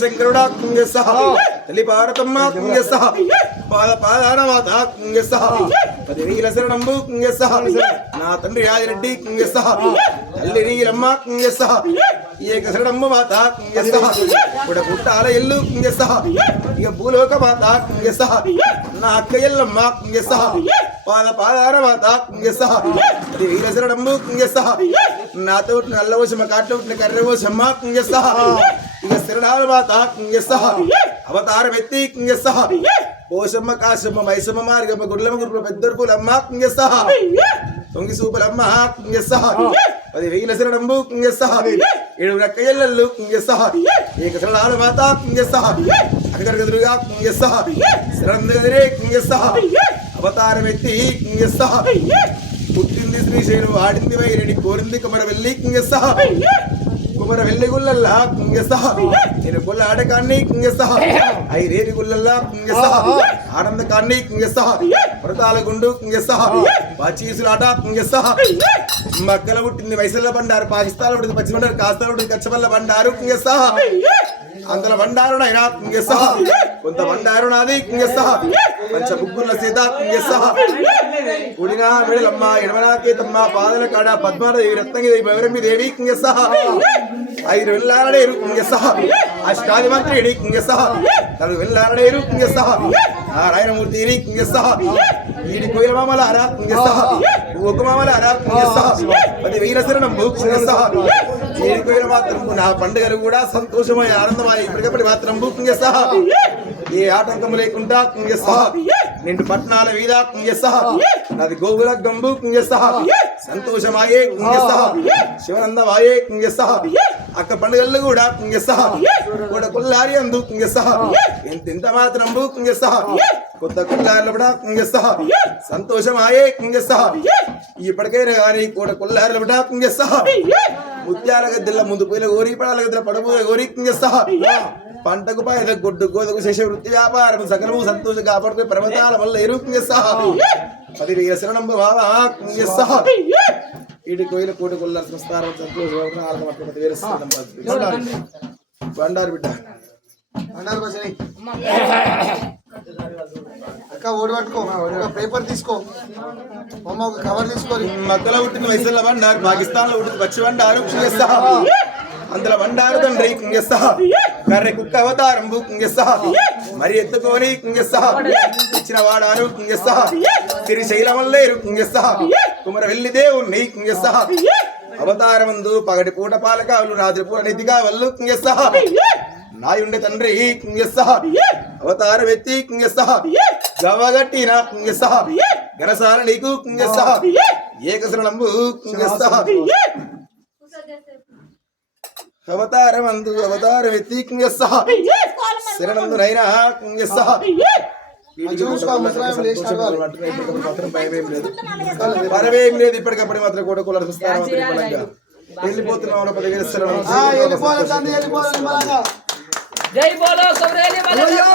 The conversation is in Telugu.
శంకరుడా కుంగెస్స తల్లి పార్వతమ్మ కుంగెస్స పాద పాదాన మాత కుంగెస్స పదివేల శరణంబు కుంగెస్స నా తండ్రి రాజిరెడ్డి కుంగెస్స తల్లి నీలమ్మ కుంగెస్స ఏక శరణమ్మ మాత కుంగెస్స కుడ పుట్టాల ఎల్లు కుంగెస్స ఇక భూలోక మాత కుంగెస్స నా అక్క ఎల్లమ్మ కుంగెస్స పాద పాదాన మాత కుంగెస్స పదివేల శరణంబు కుంగెస్స నాతో నల్ల వశమ కాట్లో కర్ర వశమ్మ కుంగెస్స ఇక శరణాల మాత కుంగెస్స అవతారం ఎత్తి కుంగెస్స పోషమ్మ కాశమ్మ మైసమ్మ మార్గమ్మ గుడ్లమ్మ గురుపుల పెద్దరుపులమ్మ కుంగెస్స తొంగి సూపులమ్మ కుంగెస్స పది వేల శరణంబు కుంగెస్స ఏడు రక్క ఎల్లల్లు కుంగెస్స ఏక శరణాల మాత కుంగెస్స అక్కడ గదులుగా కుంగెస్స శరణం గదిరే కుంగెస్స అవతారం ఎత్తి కుంగెస్స పుట్టింది శ్రీశైలం ఆడింది వైరెడి కోరింది కుమర వెళ్ళి కుంగెస్స కుమర వెళ్ళి గుల్లల్లా కుంగెస్స నేను గుల్ల ఆడకాన్ని సహ ఐరేరి గుల్లల్లా ఆనందకాన్ని ఆనంద కాన్ని కుంగెస్స వ్రతాల గుండు కుంగెస్స పాచీసులాట కుంగెస్స మక్కల పుట్టింది వయసుల బండారు పాకిస్తాన్ పుట్టింది పశ్చిమ బండారు కాస్తాల పుట్టింది కచ్చబల్ల బండారు కుంగెస్స అందల బండారు నైనా కుంగెస్స కొంత బండారు నాది కుంగెస్స పంచ ముగ్గుల సీత కుంగెస్స కుడినా మెడలమ్మ ఎడమనాకేతమ్మ పాదల కాడ పద్మాదేవి రత్నగిరి బెవరమి దేవి కుంగెస్స ఐదు వెళ్ళారడేరు కుంగెస్స అష్టాది మంత్రి కుంగెస్స తను వెళ్ళారడేరు కుంగెస్స నారాయణమూర్తి కుంగెస్స ఈడి కోయిల మామలారా కుంగెస్స ఒక మామలారా కుంగెస్స పది వీర శరణం కుంగెస్స ఈడి కోయిల మాత్రం నా పండుగలు కూడా సంతోషమై ఆనందమై ఇప్పటికప్పటి మాత్రం కుంగెస్స ఏ ఆటంకం లేకుండా కుంగెస్స నిండు పట్నాల వీధ కుంగెస్స నాది గోగుల గంబు కుంగెస్స సంతోషమాయే కుంగెస్స శివనందమాయే కుంగెస్స అక్క పండుగలు కూడా కుంగెస్స కూడా కొల్లారి అందు కుంగెస్స ఎంత ఇంత మాత్రం కుంగెస్స కొత్త కొల్లారిలో కూడా కుంగెస్స సంతోషమాయే కుంగెస్స ఇప్పటికైనా కానీ కూడా కొల్లారిలో కూడా కుంగెస్స ముత్యాల గద్దెల ముందు పోయిన గోరి పడాల గద్దెల పడబోయే గోరి కుంగెస్స పంటకు పైన గొడ్డు గోదకు శశ వృత్తి వ్యాపారం సకలము సంతోషం కాపాడుకునే పర్వతాల వల్ల ఎరుకుంగెస్స పది వేల శరణం బాబా కుంగెస్స ఇటు కోయిల కోటి కొల్ల సంస్థానం సంతోషం బండారు. బిడ్డ. అన్నారు బసని. అక్క ఓడి పట్టుకో. ఒక పేపర్ తీసుకో. బొమ్మ ఒక కవర్ తీసుకొని. మధ్యలో పుట్టిన వయసులో బండారు పాకిస్తాన్లో పుట్టిన పచ్చి బండారు అందులో బండారు తండ్రి కర్రె కుక్క అవతారం కుంగెస్స మరి ఎత్తుకొని కుంగెస్స ఇచ్చిన వాడారు కుంగెస్స శ్రీశైలం వల్లేరు కుంగెస్స కుమర వెళ్ళి దేవుణ్ణి కుంగెస్స అవతారమందు పగటి పూట పాలకాలు రాత్రి పూట నిధిగా వల్లు కుంగెస్స నాయుండే తండ్రి కుంగెస్స అవతారం ఎత్తి కుంగెస్స గవగట్టిన కుంగెస్స గనసార నీకు కుంగెస్స ఏకశరణంబు కుంగెస్స అవతారం అందు అవతారం ఎత్తి కుంగెస్స. శరణందు నైనా లేదు. ఇప్పటికప్పుడు మాత్రం కూడా కుల వెళ్ళిపోతున్నాం పదివేల. జై బోలో సౌరేలి మడలేదు.